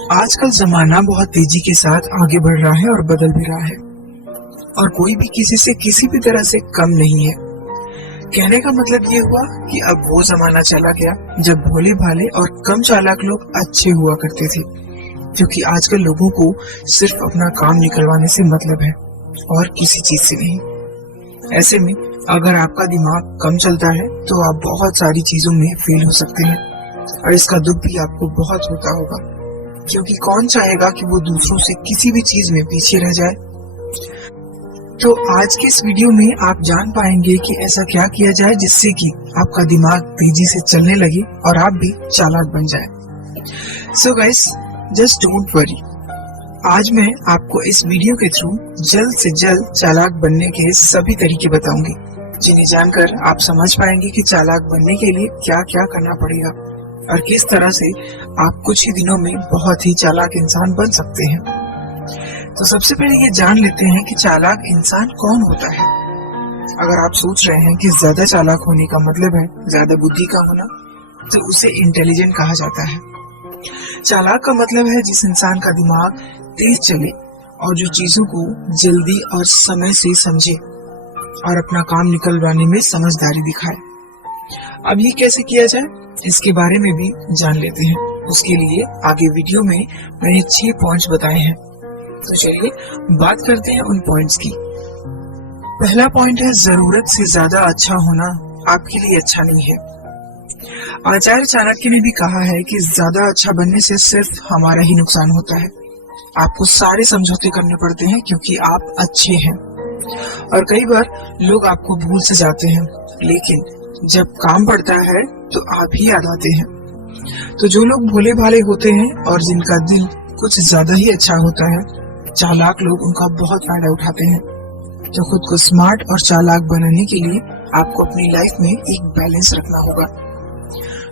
आजकल जमाना बहुत तेजी के साथ आगे बढ़ रहा है और बदल भी रहा है और कोई भी किसी से किसी भी तरह से कम नहीं है। कहने का मतलब ये हुआ कि अब वो जमाना चला गया जब भोले भाले और कम चालाक लोग अच्छे हुआ करते थे, क्योंकि आजकल लोगों को सिर्फ अपना काम निकलवाने से मतलब है और किसी चीज से नहीं। ऐसे में अगर आपका दिमाग कम चलता है तो आप बहुत सारी चीजों में फेल हो सकते हैं और इसका दुख भी आपको बहुत होता होगा, क्योंकि कौन चाहेगा कि वो दूसरों से किसी भी चीज में पीछे रह जाए। तो आज के इस वीडियो में आप जान पाएंगे कि ऐसा क्या किया जाए जिससे कि आपका दिमाग तेजी से चलने लगे और आप भी चालाक बन जाए। So guys, just don't worry, आज मैं आपको इस वीडियो के थ्रू जल्द से जल्द चालाक बनने के सभी तरीके बताऊंगी, जिन्हें जानकर आप समझ पाएंगे कि चालाक बनने के लिए क्या क्या करना पड़ेगा और किस तरह से आप कुछ ही दिनों में बहुत ही चालाक इंसान बन सकते हैं। तो सबसे पहले ये जान लेते हैं कि चालाक इंसान कौन होता है। अगर आप सोच रहे हैं कि ज्यादा चालाक होने का मतलब है ज्यादा बुद्धि का होना, तो उसे इंटेलिजेंट कहा जाता है। चालाक का मतलब है जिस इंसान का दिमाग तेज चले और जो चीजों को जल्दी और समय से समझे और अपना काम निकलवाने में समझदारी दिखाए। अब ये कैसे किया जाए, इसके बारे में भी जान लेते हैं। उसके लिए आगे वीडियो में मैंने 6 पॉइंट्स बताए हैं, तो चलिए बात करते हैं उन पॉइंट्स की। पहला पॉइंट है, जरूरत से ज्यादा अच्छा होना आपके लिए अच्छा नहीं है। आचार्य चाणक्य ने भी कहा है कि ज्यादा अच्छा बनने से सिर्फ हमारा ही नुकसान होता है। आपको सारे समझौते करने पड़ते हैं क्योंकि आप अच्छे हैं, और कई बार लोग आपको भूल से जाते हैं, लेकिन जब काम पड़ता है तो आप ही याद आते हैं। तो जो लोग भोले भाले होते हैं और जिनका दिल कुछ ज्यादा ही अच्छा होता है, चालाक लोग उनका बहुत फायदा उठाते हैं। तो खुद को स्मार्ट और चालाक बनाने के लिए आपको अपनी लाइफ में एक बैलेंस रखना होगा।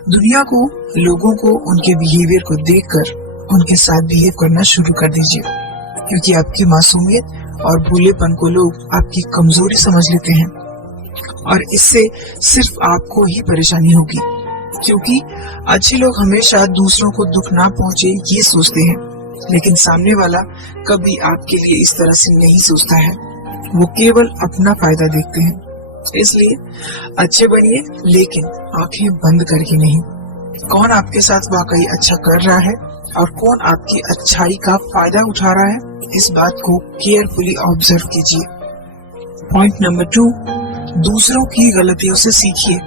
दुनिया को, लोगों को उनके बिहेवियर को देखकर उनके साथ बिहेव करना शुरू कर दीजिए, क्योंकि आपकी मासूमियत और भोलेपन को लोग आपकी कमजोरी समझ लेते हैं और इससे सिर्फ आपको ही परेशानी होगी, क्योंकि अच्छे लोग हमेशा दूसरों को दुख ना पहुंचे ये सोचते हैं, लेकिन सामने वाला कभी आपके लिए इस तरह से नहीं सोचता है। वो केवल अपना फायदा देखते हैं। इसलिए अच्छे बनिए, लेकिन आंखें बंद करके नहीं। कौन आपके साथ वाकई अच्छा कर रहा है और कौन आपकी अच्छाई का फायदा उठा रहा है, इस बात को केयरफुली ऑब्जर्व कीजिए। पॉइंट नंबर 2, दूसरों की गलतियों से सीखिए।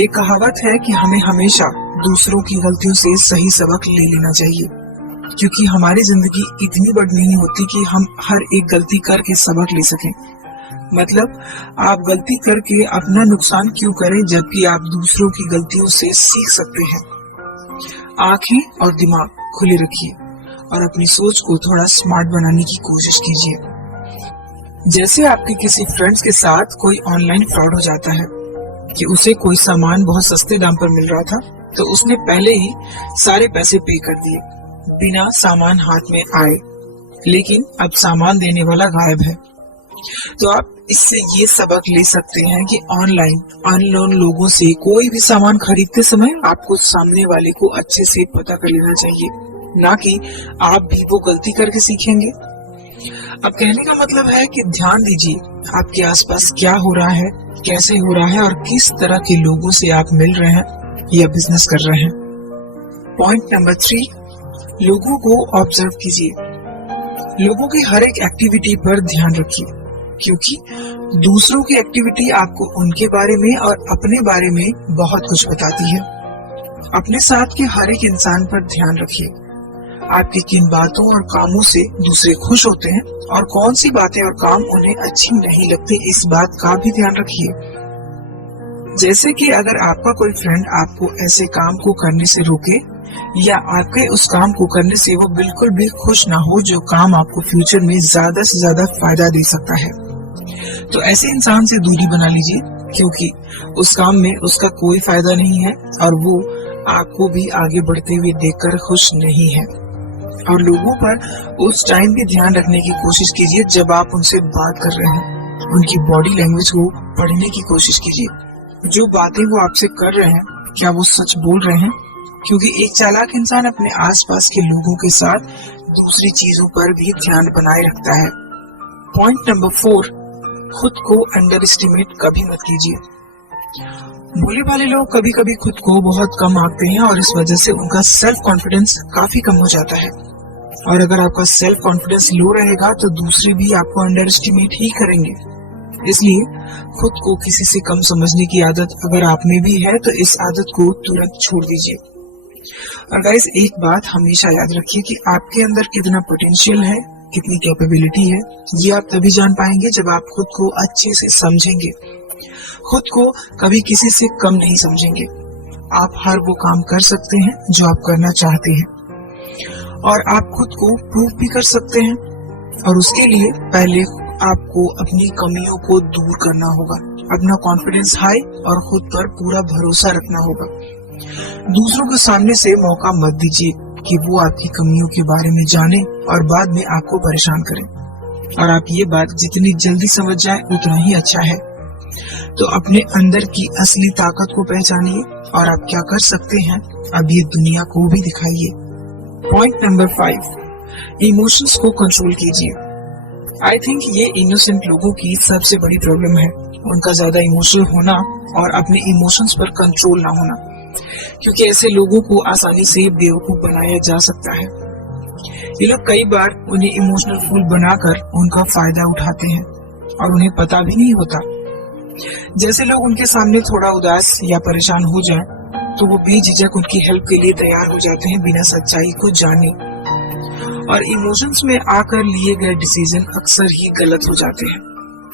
एक कहावत है कि हमें हमेशा दूसरों की गलतियों से सही सबक ले लेना चाहिए, क्योंकि हमारी जिंदगी इतनी बड़ी नहीं होती कि हम हर एक गलती करके सबक ले सकें। मतलब आप गलती करके अपना नुकसान क्यों करें जबकि आप दूसरों की गलतियों से सीख सकते हैं। आंखें और दिमाग खुले रखिए और अपनी सोच को थोड़ा स्मार्ट बनाने की कोशिश कीजिए। जैसे आपके किसी फ्रेंड्स के साथ कोई ऑनलाइन फ्रॉड हो जाता है कि उसे कोई सामान बहुत सस्ते दाम पर मिल रहा था, तो उसने पहले ही सारे पैसे पे कर दिए बिना सामान हाथ में आए, लेकिन अब सामान देने वाला गायब है। तो आप इससे ये सबक ले सकते हैं कि ऑनलाइन अननोन लोगों से कोई भी सामान खरीदते समय आपको सामने वाले को अच्छे से पता कर लेना चाहिए, ना कि आप भी वो गलती करके सीखेंगे। अब कहने का मतलब है कि ध्यान दीजिए आपके आसपास क्या हो रहा है, कैसे हो रहा है और किस तरह के लोगों से आप मिल रहे हैं या बिजनेस कर रहे हैं। पॉइंट नंबर 3, लोगों को ऑब्जर्व कीजिए। लोगों की हर एक एक्टिविटी पर ध्यान रखिए, क्योंकि दूसरों की एक्टिविटी आपको उनके बारे में और अपने बारे में बहुत कुछ बताती है। अपने साथ के हर एक इंसान पर ध्यान रखिए। आपकी किन बातों और कामों से दूसरे खुश होते हैं और कौन सी बातें और काम उन्हें अच्छी नहीं लगती, इस बात का भी ध्यान रखिए। जैसे कि अगर आपका कोई फ्रेंड आपको ऐसे काम को करने से रोके या आपके उस काम को करने से वो बिल्कुल भी खुश ना हो जो काम आपको फ्यूचर में ज्यादा से ज्यादा फायदा दे सकता है, तो ऐसे इंसान से दूरी बना लीजिए, क्योंकि उस काम में उसका कोई फायदा नहीं है और वो आपको भी आगे बढ़ते हुए देखकर खुश नहीं है। और लोगों पर उस टाइम भी ध्यान रखने की कोशिश कीजिए जब आप उनसे बात कर रहे हैं। उनकी बॉडी लैंग्वेज को पढ़ने की कोशिश कीजिए। जो बातें वो आपसे कर रहे हैं, क्या वो सच बोल रहे हैं क्योंकि एक चालाक इंसान अपने आसपास के लोगों के साथ दूसरी चीजों पर भी ध्यान बनाए रखता है। पॉइंट नंबर 4, खुद को अंडर एस्टिमेट कभी मत कीजिए। भोले भाले लोग कभी कभी खुद को बहुत कम आंकते हैं और इस वजह से उनका सेल्फ कॉन्फिडेंस काफी कम हो जाता है। और अगर आपका सेल्फ कॉन्फिडेंस लो रहेगा तो दूसरे भी आपको अंडर एस्टिमेट ही करेंगे। इसलिए खुद को किसी से कम समझने की आदत अगर आप में भी है तो इस आदत को तुरंत छोड़ दीजिए। और गाइस, एक बात हमेशा याद रखिए कि आपके अंदर कितना पोटेंशियल है, कितनी कैपेबिलिटी है, ये आप तभी जान पाएंगे जब आप खुद को अच्छे से समझेंगे। खुद को कभी किसी से कम नहीं समझेंगे। आप हर वो काम कर सकते हैं जो आप करना चाहते हैं और आप खुद को प्रूव भी कर सकते हैं। और उसके लिए पहले आपको अपनी कमियों को दूर करना होगा, अपना कॉन्फिडेंस हाई और खुद पर पूरा भरोसा रखना होगा। दूसरों के सामने से मौका मत दीजिए कि वो आपकी कमियों के बारे में जाने और बाद में आपको परेशान करें। और आप ये बात जितनी जल्दी समझ जाए उतना ही अच्छा है। तो अपने अंदर की असली ताकत को पहचानिए और आप क्या कर सकते हैं अब ये दुनिया को भी दिखाइए। पॉइंट नंबर 5, इमोशंस को कंट्रोल कीजिए। आई थिंक ये इनोसेंट लोगों की सबसे बड़ी प्रॉब्लम है, उनका ज्यादा इमोशनल होना और अपने इमोशंस पर कंट्रोल ना होना। क्योंकि ऐसे लोगों को आसानी से बेवकूफ बनाया जा सकता है। ये लोग कई बार उन्हें इमोशनल फूल बनाकर उनका फायदा उठाते हैं और उन्हें पता भी नहीं होता। जैसे लोग उनके सामने थोड़ा उदास या परेशान हो जाएं, तो वो बेझिझक उनकी हेल्प के लिए तैयार हो जाते हैं बिना सच्चाई को जाने। और इमोशंस में आकर लिए गए डिसीजन अक्सर ही गलत हो जाते हैं,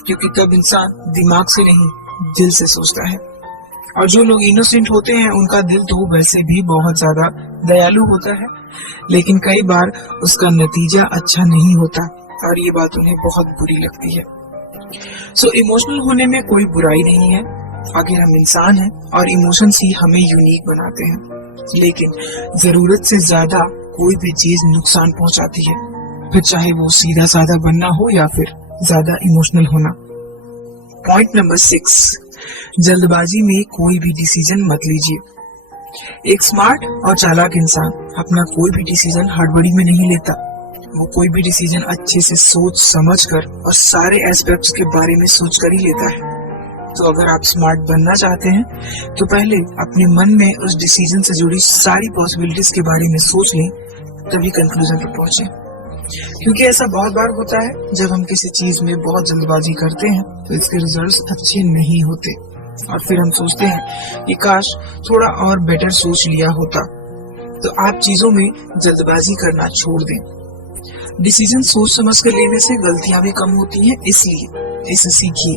क्योंकि तब इंसान दिमाग से नहीं दिल से सोचता है। और जो लोग इनोसेंट होते हैं उनका दिल तो वैसे भी बहुत ज्यादा दयालु होता है, लेकिन कई बार उसका नतीजा अच्छा नहीं होता और ये बात उन्हें बहुत बुरी लगती है। सो इमोशनल होने में कोई बुराई नहीं है। आखिर हम इंसान हैं और इमोशंस ही हमें यूनिक बनाते हैं। लेकिन जरूरत से ज्यादा कोई भी चीज नुकसान पहुंचाती है, फिर चाहे वो सीधा साधा बनना हो या फिर ज्यादा इमोशनल होना। पॉइंट नंबर 6, जल्दबाजी में कोई भी डिसीजन मत लीजिए। एक स्मार्ट और चालाक इंसान अपना कोई भी डिसीजन हड़बड़ी में नहीं लेता। वो कोई भी डिसीजन अच्छे से सोच समझ कर और सारे एस्पेक्ट्स के बारे में सोच कर ही लेता है। तो अगर आप स्मार्ट बनना चाहते हैं तो पहले अपने मन में उस डिसीजन से जुड़ी सारी पॉसिबिलिटीज के बारे में सोच लें, तभी कंक्लूजन पर पहुंचे। क्योंकि ऐसा बहुत बार होता है, जब हम किसी चीज में बहुत जल्दबाजी करते हैं तो इसके रिजल्ट्स अच्छे नहीं होते और फिर हम सोचते हैं कि काश थोड़ा और बेटर सोच लिया होता। तो आप चीजों में जल्दबाजी करना छोड़ दें। डिसीजन सोच समझ कर लेने से गलतियां भी कम होती हैं, इसलिए इसे सीखिए।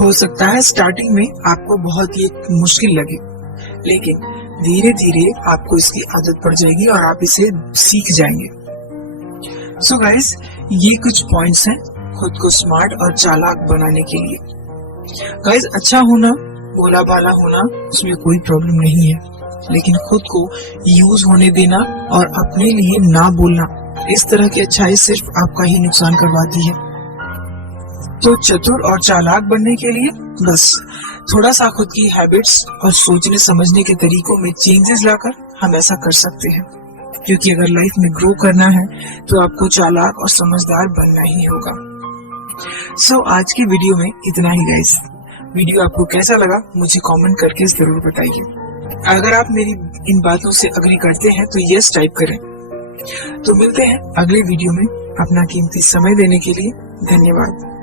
हो सकता है स्टार्टिंग में आपको बहुत ही मुश्किल लगे, लेकिन धीरे धीरे आपको इसकी आदत पड़ जाएगी और आप इसे सीख जाएंगे। सो गाइस, ये कुछ पॉइंट्स हैं खुद को स्मार्ट और चालाक बनाने के लिए। गाइस, अच्छा होना, भोला भाला होना, उसमें कोई प्रॉब्लम नहीं है, लेकिन खुद को यूज होने देना और अपने लिए ना बोलना, इस तरह की अच्छाई सिर्फ आपका ही नुकसान करवाती है। तो चतुर और चालाक बनने के लिए बस थोड़ा सा खुद की हैबिट्स और सोचने समझने के तरीकों में चेंजेस लाकर हम ऐसा कर सकते हैं। क्योंकि अगर लाइफ में ग्रो करना है तो आपको चालाक और समझदार बनना ही होगा। सो आज की वीडियो में इतना ही गाइस। वीडियो आपको कैसा लगा मुझे कमेंट करके जरूर बताइए। अगर आप मेरी इन बातों से अग्री करते हैं तो यस टाइप करें। तो मिलते हैं अगले वीडियो में। अपना कीमती समय देने के लिए धन्यवाद।